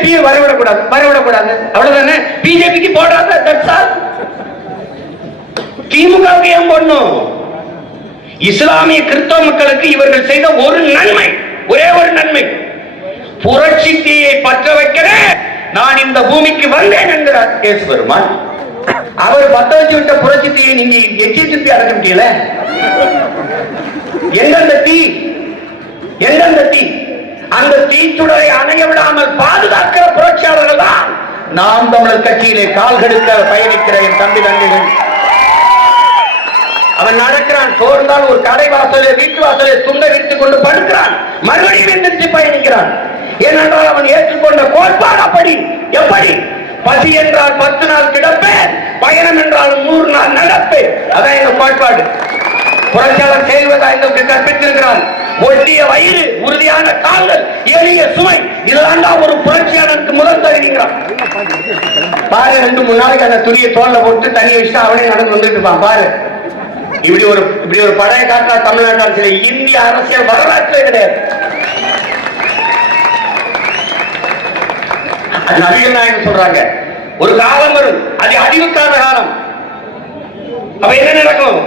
பிஜேபியை வரவிடக்கூடாது வரவிடக்கூடாது அவ்வளவுதானே? பிஜேபிக்கு போடாத திமுகவுக்கு ஏன் போடணும்? இஸ்லாமிய கிறிஸ்தவ மக்களுக்கு இவர்கள் செய்த ஒரு நன்மை ஒரே ஒரு நன்மை. புரட்சி தீயை பற்ற வைக்கிறேன் நான் இந்த பூமிக்கு வந்தேன் என்கிறார் கேசு பெருமான். அவர் பத்த வச்சு விட்ட புரட்சி தீயை நீங்க எச்சி சுத்தி அடக்க முடியல எந்தெந்த தீ? எந்தெந்த தீ? அந்த தீச்சுடரை அணைய விடாமல் பாதுகாக்கிற புரட்சியாளர்கள் தான் நாம் தமிழர் கட்சியிலே கால்கெடுக்க பயணிக்கிற என் தம்பி தங்கைகள் அவன் நடக்கிறான் சோர்ந்தால் ஒரு கடை வாசலே வீட்டு வாசலே துண்டை கொண்டு படுக்கிறான். மறுபடியும் எந்திரிச்சு பயணிக்கிறான். ஏனென்றால் அவன் ஏற்றுக்கொண்ட கோட்பாடு அப்படி எப்படி? பசி என்றால் பத்து நாள் கிடப்பேன் பயணம் என்றால் நூறு நாள் நடப்பேன். அதான் எங்க கோட்பாடு. புரட்சியாளர் செய்வதா என்று கற்பித்திருக்கிறார் ஒட்டிய வயிறு உறுதியான கால்கள் எளிய சுமை. இதெல்லாம் தான் ஒரு புரட்சியாளருக்கு முதல் தகுதிங்கிறான் பாரு ரெண்டு மூணு நாளைக்கு அந்த துணியை தோல்ல போட்டு தண்ணி வச்சுட்டு அவனே நடந்து வந்துட்டு இருப்பான். பாரு. இப்படி ஒரு இப்படி ஒரு பழைய காட்டா தமிழ்நாட்டால் சில இந்திய அரசியல் வரலாற்று கிடையாது. நவீன நாயகன் சொல்றாங்க. ஒரு காலம் வரும். அது அறிவுக்கான காலம். அப்ப என்ன நடக்கும்?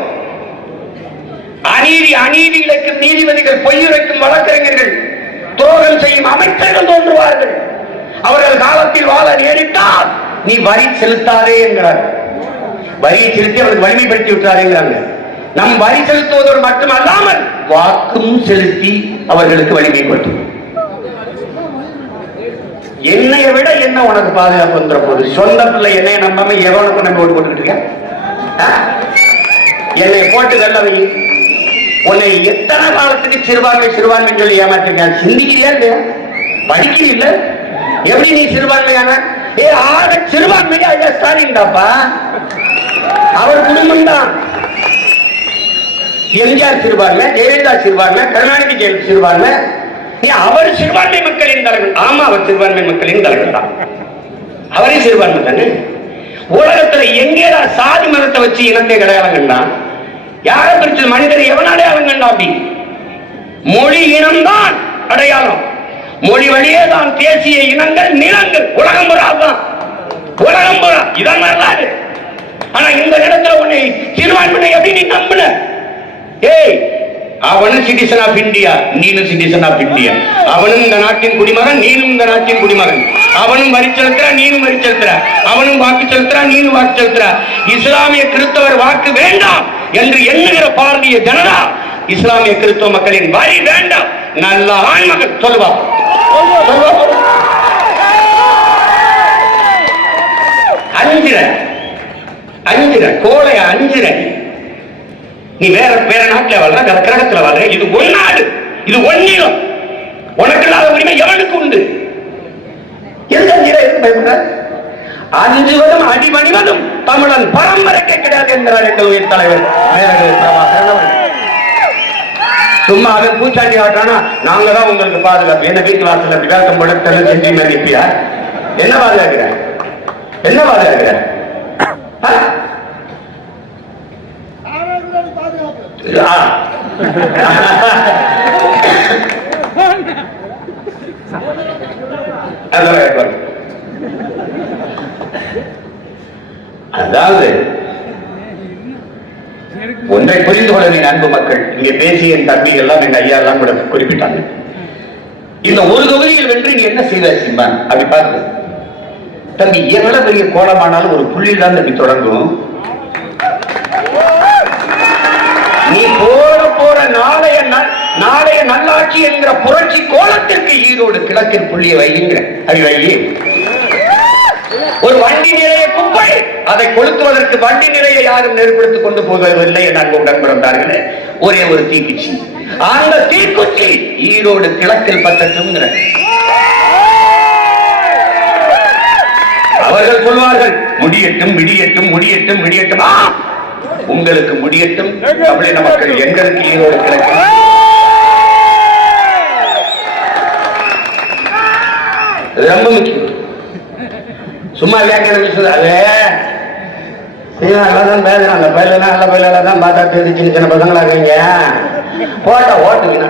அநீதி அநீதி இழைக்கும் நீதிபதிகள் பொய்யுரைக்கும் வழக்கறிஞர்கள் துரோகம் செய்யும் அமைச்சர்கள் தோன்றுவார்கள். அவர்கள் காலத்தில் வாழ நேரிட்டால் நீ வரி செலுத்தாதே என்கிறார். வரியை செலுத்தி அவர்கள் வலிமைப்படுத்தி விட்டாருங்கிறாங்க நம் வரி செலுத்துவதோடு மட்டுமல்லாமல் வாக்கும் செலுத்தி அவர்களுக்கு வலிமைப்படுத்தும் என்னைய விட என்ன உனக்கு பாதுகாப்பு வந்துற போது சொந்த பிள்ளை என்னைய நம்பாம எவனுக்கு நம்ம ஓட்டு போட்டுக்கிட்டு இருக்க? என்னை போட்டு வெள்ள உன்னை எத்தனை காலத்துக்கு சிறுபான்மை சிறுபான்மை சொல்லி ஏமாற்றிருக்கான் சிந்திக்கிறியா இல்லையா? படிக்கிறீல்ல? எப்படி நீ சிறுபான்மையான? ஏ ஆக சிறுபான்மையா? ஐயா ஸ்டாலின் தாப்பா அவர் குடும்பம் தான். எம்ஜிஆர் சிறுபான்மை ஜெயலலிதா சிறுபான்மை கருணாநிதி ஜெய சிறுபான்மை. நீ அவர் சிறுபான்மை மக்களின் தலைவர் ஆமா அவர் சிறுபான்மை மக்களின் தலைவர் தான். அவரே சிறுபான்மை தானே? உலகத்துல எங்கேதான் சாதி மதத்தை வச்சு இனத்தை அடையாளம் யாரை பிரிச்சது மனிதர் எவன் அடையாளம் கண்டா அப்படி? மொழி இனம்தான் அடையாளம். மொழி வழியே தான் தேசிய இனங்கள் நிலங்கள். உலகம் புறாதான் உலகம் புறா இதான் வரலாறு. ஆனா இந்த இடத்துல உன்னை சிறுபான்மையை எப்படி நீ நம்பல ஏய் அவனும் சிட்டிசன் ஆஃப் இந்தியா நீனும் சிட்டிசன் ஆஃப் இந்தியா அவனும் இந்த நாட்டின் குடிமகன் நீனும் இந்த நாட்டின் குடிமகன். அவனும் வரி செலுத்துறா நீனும் வரி செலுத்துற. அவனும் வாக்கு செலுத்துறா நீனும் வாக்கு செலுத்துற. இஸ்லாமிய கிறிஸ்தவர் வாக்கு வேண்டாம் என்று எண்ணுகிற பாரதிய ஜனதா இஸ்லாமிய கிறிஸ்தவ மக்களின் வரி வேண்டாம். நல்ல ஆண்மகன் சொல்லுவா. சொல்லுவா. அஞ்சிர அஞ்சிர கோழைய அஞ்சிர நீ வேற வேற நாட்டுல வாழ்ற வேற கிரகத்துல வாழ்ற இது ஒன்னாடு இது ஒன்னிடம் உனக்கு இல்லாத உரிமை எவனுக்கு உண்டு? எதுக்கு அஞ்சிர எதுக்கு பயப்படுற அஞ்சுவதும் அடிமணிவதும் தமிழன் பரம்பரைக்கு கிடையாது என்கிறார் எங்கள் உயிர் தலைவர். சும்மா அவன் பூச்சாண்டி ஆட்டானா? நாங்க தான் உங்களுக்கு பாதுகாப்பு. என்ன வீட்டு வாசல்ல அப்படி வேக்கம் போட தெரு செஞ்சு மதிப்பியா என்ன பாதுகாக்கிற என்ன பாதுகாக்கிற Ah. அதாவது ஒன்றை புரிந்து கொள்ள அன்பு மக்கள் இங்கே பேசிய என் தம்பி எல்லாம் என் ஐயா எல்லாம் கூட குறிப்பிட்டாங்க. இந்த ஒரு தொகுதியில் வென்று நீ என்ன செய்த சிம்பான் அப்படி பார்த்து தம்பி எவ்வளவு பெரிய கோலமானாலும் ஒரு புள்ளி தான் தம்பி தொடங்கும். நாளைய நாளைய நல்லாட்சி என்கிற புரட்சி கோலத்திற்கு ஈரோடு கிழக்கில் புள்ளிய வைங்கிற அது வையி. ஒரு வண்டி நிறைய குப்பை அதை கொளுத்துவதற்கு வண்டி நிறைய யாரும் நெருப்படுத்திக் கொண்டு போகவில்லை என அங்கு உடன் பிறந்தார்களே ஒரே ஒரு தீக்குச்சி. அந்த தீக்குச்சி ஈரோடு கிழக்கில் பத்தட்டும் அவர்கள் சொல்வார்கள் முடியட்டும் விடியட்டும் முடியட்டும் விடியட்டும். உங்களுக்கு முடியட்டும். தமிழின மக்கள் எங்களுக்கு ஈரோடு கிழக்கு. ரொம்ப முக்கியம். சும்மா வியாக்கியானம் பேசுறது அது. நல்லா தான் அந்த பையனா நல்ல பையனா தான் பார்த்தா தெரிஞ்சு சின்ன சின்ன பசங்களா இருக்கீங்க. போட்டா ஓட்டுங்க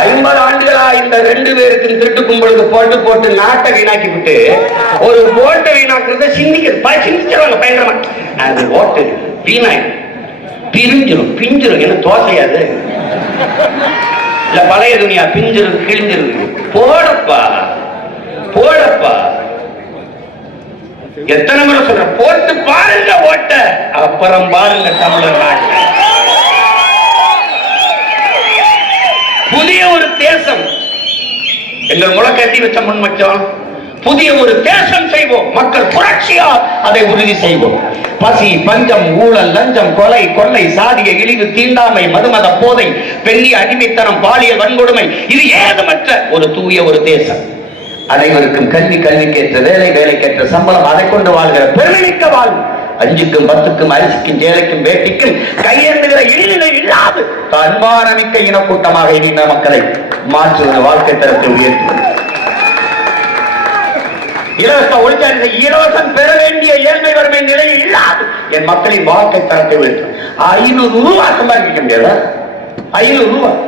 ஐம்பது ஆண்டுகளா இந்த ரெண்டு பேருக்கு திருட்டு கும்பலுக்கு போட்டு போட்டு நாட்டை வீணாக்கி விட்டு ஒரு ஓட்டை வீணாக்குறத சிந்திக்கிறது ப- சிந்திச்சிருவாங்க பயங்கரமா. அது ஓட்டு வீணாய். பிரிஞ்சிரும் பிஞ்சிரும். என்ன தோசையாது இல்ல பழைய துணியா? பிஞ்சிரும் கிழிஞ்சிருக்கு போடப்பா. போடப்பா. எத்தனை முறை சொல்ற போட்டு பாருங்க ஓட்ட. அப்புறம் பாருங்க தமிழர் நாட்டை புதிய ஒரு தேசம் எங்கள் முழக்கத்தை வச்ச முன்மச்சம் புதிய ஒரு தேசம் செய்வோம். மக்கள் புரட்சியா அதை உறுதி செய்வோம். பசி பஞ்சம் ஊழல் லஞ்சம் கொலை கொள்ளை சாதிய இழிவு தீண்டாமை மதுமத போதை பெரிய அடிமைத்தனம் பாலியல் வன்கொடுமை இது ஏதமற்ற ஒரு தூய ஒரு தேசம். அனைவருக்கும் கல்வி கல்விக்கேற்ற வேலை வேலைக்கேற்ற சம்பளம் அதை கொண்டு வாழ்கிற பெருமிக்க வாழ்வு. அஞ்சுக்கும் பத்துக்கும் அரிசிக்கும் சேலைக்கும் வேட்டிக்கும் கையேந்துகிற இழிநிலை இல்லாது அன்பானமிக்க இனக்கூட்டமாக இனின மக்களை மாற்றுகிற வாழ்க்கை தரத்தை உயர்த்துவது இலவச ஒளிச்சாலை இலவசம் பெற வேண்டிய ஏழ்மை வறுமை நிலையில் இல்லாது என் மக்களின் வாழ்க்கை தரத்தை உயர்த்தும் ஐநூறு ரூபாய் சம்பாதிக்க முடியாதா ஐநூறு ரூபாய்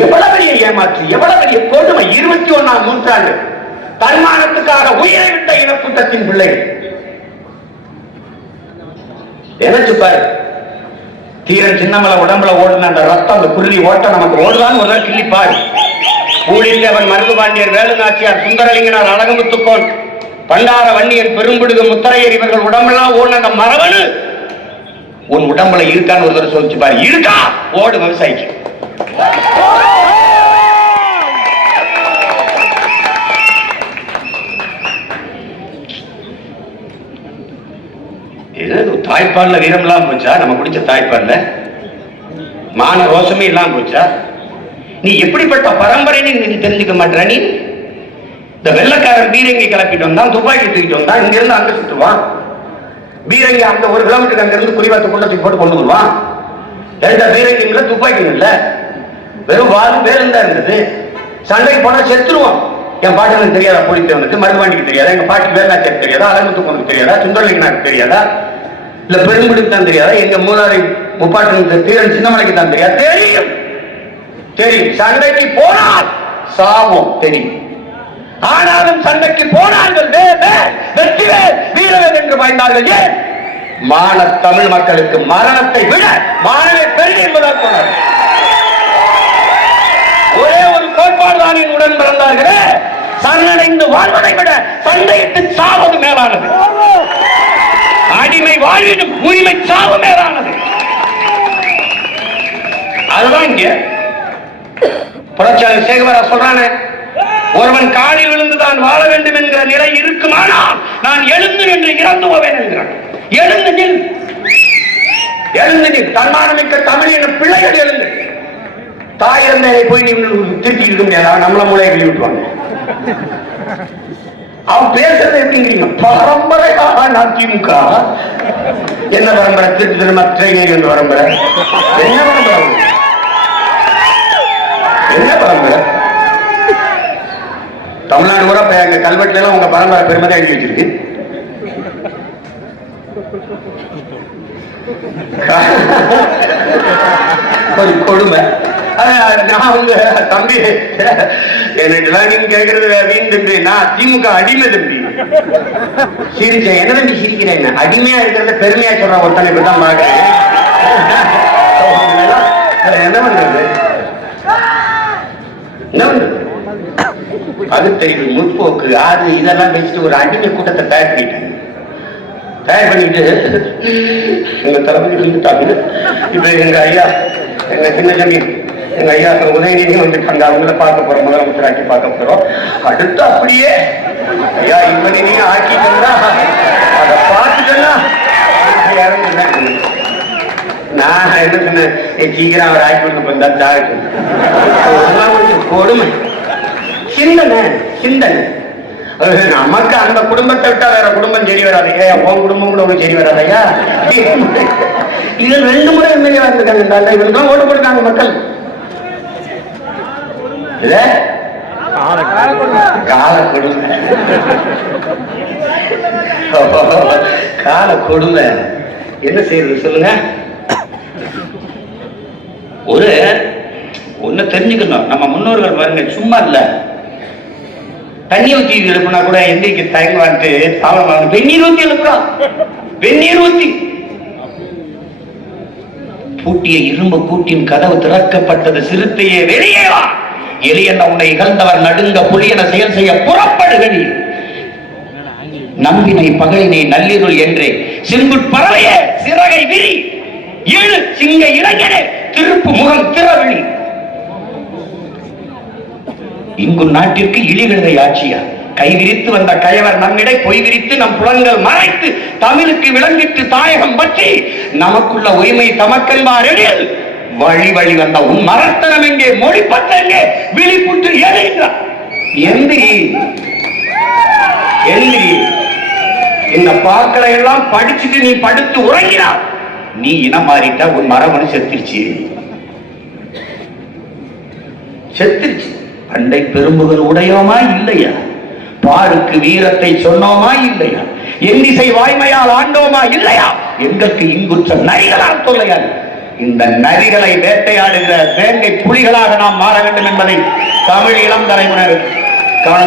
எவ்வளவு பெரிய ஏமாற்று எவ்வளவு பெரிய கொடுமை? இருபத்தி ஒண்ணாம் நூற்றாண்டு தன்மானத்துக்காக உயிரை விட்ட இனக்கூட்டத்தின் பிள்ளைகள் நினைச்சு பாரு. தீரன் சின்னமலை உடம்புல ஓடுன அந்த ரத்தம் அந்த குருதி ஓட்ட நமக்கு ஓடுதான்னு ஒரு நாள் கிள்ளி பாரு. ஊழியவன் மருதுபாண்டியர் வேலுநாச்சியார் சுந்தரலிங்கனார் அழகமுத்துக்கோன் பண்டார வன்னியர் பெரும்பிடுகு முத்தரையர் இவர்கள் உடம்பெல்லாம் ஓடுன அந்த மரபணு. உன் உடம்புல இருக்கான்னு ஒரு சொல்லிச்சு பாரு. இருக்கா? ஓடு விவசாயிக்கு. தாய்ப்பால்ல வீரம் இல்லாமல் போச்சா? நம்ம குடிச்ச தாய்ப்பால்ல? மான ரோசமே இல்லாமல் போச்சா? நீ எப்படிப்பட்ட பரம்பரைன்னு நீ தெரிஞ்சுக்க மாட்டேற நீ? இந்த வெள்ளக்காரன் பீரங்கி கிளப்பிட்டு வந்தான் துப்பாக்கி தூக்கிட்டு வந்தான் இங்கிருந்து அங்கே அங்க சுத்துவான் பீரங்கி அந்த ஒரு கிலோமீட்டருக்கு அங்கிருந்து குறிவாத்து கொண்டு தூக்கி போட்டு கொண்டு வருவான் எந்த பீரங்கி இல்லை துப்பாக்கி இல்ல. வெறும் வாது பேரும் தான் இருந்தது. சண்டைக்கு போனா செத்துருவான். என் பாட்டனுக்கு தெரியாதா? புளித்தவனுக்கு வந்துட்டு மருதுவாண்டிக்கு தெரியாதா? எங்க பாட்டி வேலாச்சாரி தெரியாதா? அலமுத்துக்கு தெரியாதா? சுந்தரலிங்கனாக்கு தெரியாதா? இல்ல பெருங்குடிக்கு தான் தெரியாதா? எங்க மூணாரை முப்பாட்டனுக்கு தீரன் சின்னமலைக்கு தான் தெரியாது தெரியும். தெரியும். சண்டைக்கு போனால் சாவோம் தெரியும். ஆனாலும் சண்டைக்கு போனார்கள். வே- வே- வெற்றிவேல் வீரவேல் என்று பயந்தார்கள் ஏன்? மான தமிழ் மக்களுக்கு மரணத்தை விட மானவே பெரிய என்பதாக போனார் ஒரே ஒரு கோட்பாடுதான் என் உடன் பிறந்தார்களே. சரணடைந்து வாழ்வதை விட சண்டையிட்டு சாவது மேலானது. அடிமை வாழ்வினும் உரிமை சாவு மேலானது. அதுதான் இங்க. புரட்சியாளர் சேகவரா சொல்றானே ஒருவன் காலில் விழுந்து தான் வாழ வேண்டும் என்கிற நிலை இருக்குமானால் நான் எழுந்து நின்று இறந்து போவேன் என்கிறான். எழுந்து நில். எழுந்து நில். தன்மானமிக்க தமிழ் என்ற பிள்ளைகள் எழுந்து. தாய் இருந்ததை போய் நீ திருப்பி இருக்க முடியாதா? நம்மள மூலையை விட்டுவாங்க அவன் பேசுறது எப்படிங்கிறீங்க பரம்பரையாக நான் திமுக. என்ன பரம்பரை? திருட்டு திரும்ப திரையேறி பரம்பரை. என்ன பரம்பரை? என்ன பரம்பரை? தமிழ்நாடு கூட இப்ப எங்க கல்வெட்டுல எல்லாம் உங்க பரம்பரை பெருமதி எழுதி வச்சிருக்கு. ஒரு கொடுமை. நான் வந்து தம்பி என்னட்டுலாம் நீங்க கேட்கறது வீண் தம்பி. நான் திமுக அடிமை தம்பி. சிரிச்சேன். என்ன தம்பி சிரிக்கிறேன் அடிமையா இருக்கிறத பெருமையா சொல்ற ஒருத்தனை இப்பதான் பாக்குறேன் என்ன பண்றது? என்ன பண்றது? பகுத்தறிவு முற்போக்கு அது இதெல்லாம் வச்சுட்டு ஒரு அடிமை கூட்டத்தை தயார் பண்ணிட்டாங்க தயார் பண்ணிட்டு எங்க தலைமை இருந்துட்டாங்க இப்ப எங்க ஐயா எங்க சின்ன எங்க ஐயா உதயநிதி வந்துட்டாங்க அவங்கள பார்க்க போறோம். முதலமைச்சராக்கி பார்க்க போறோம். அடுத்து அப்படியே ஐயா இவனை நீங்க ஆக்கிட்டா அதை பார்த்துட்டா நான் என்ன சொன்னேன்? சீக்கிரம் அவர் ஆக்கி கொடுக்க போந்தா தாக்கு கொடுமை. சிந்தனை சிந்தனை. நமக்கு அந்த குடும்பத்தை விட்டா வேற குடும்பம் சரி வராது. உன் குடும்பம் கூட ஒன்றும் சரி வராதையா இது ரெண்டு முறை எம்எல்ஏ வந்திருக்காங்க இவங்க ஆளு. ஓட்டு கொடுத்தாங்க மக்கள். இல்ல கால கொடுமை கால கொடுமை என்ன செய்யறது சொல்லுங்க. ஒரு ஒண்ணு தெரிஞ்சுக்கணும். நம்ம முன்னோர்கள் பாருங்க சும்மா இல்ல. தண்ணி ஊத்தி எழுப்புனா கூட எந்திரிக்க தயங்குவான்ட்டு சாவரம் வெந்நீர் ஊத்தி எழுப்புறான் வெந்நீர் ஊத்தி. பூட்டிய இரும்பு கூட்டின் கதவு திறக்கப்பட்டது. சிறுத்தையே வெளியே வா. எலியன உன்னை இகழ்ந்தவர் நடுங்க புலியன செயல் செய்ய புறப்படுகடி நம்பினை பகலினை நள்ளிருள் என்றே சிங்குட் பறவையே சிறகை விரி. ஏழு சிங்க இளைஞனே திருப்பு முகம் திறவழி. இங்கு நாட்டிற்கு இழிவிழுதை ஆட்சியா கை விரித்து வந்த கயவர் நம்மிடை பொய் விரித்து நம் புலன்கள் மறைத்து தமிழுக்கு விளங்கிட்டு தாயகம் பற்றி நமக்குள்ள உரிமை தமக்கென்பார் வழி வழி வந்த உன் மரத்தனம் எங்கே? மொழி பத்தெங்கே விழிப்புற்று எதைகிறார் எந்திரி எந்திரி இந்த பாக்களை எல்லாம் படிச்சுட்டு நீ படுத்து உறங்கினா நீ இனம் மாறிட்டா உன் மரபணு செத்துருச்சு. செத்துருச்சு. பண்டை பெரும்புகள் உடையோமா இல்லையா? பாருக்கு வீரத்தை சொன்னோமா இல்லையா? எண்ணிசை வாய்மையால் ஆண்டோமா இல்லையா? எங்களுக்கு இங்குற்ற நரிகளால் தொல்லையாது இந்த நரிகளை வேட்டையாடுகிற வேங்கை புலிகளாக நாம் மாற வேண்டும் என்பதை தமிழ் இளம் தலைமுறை காண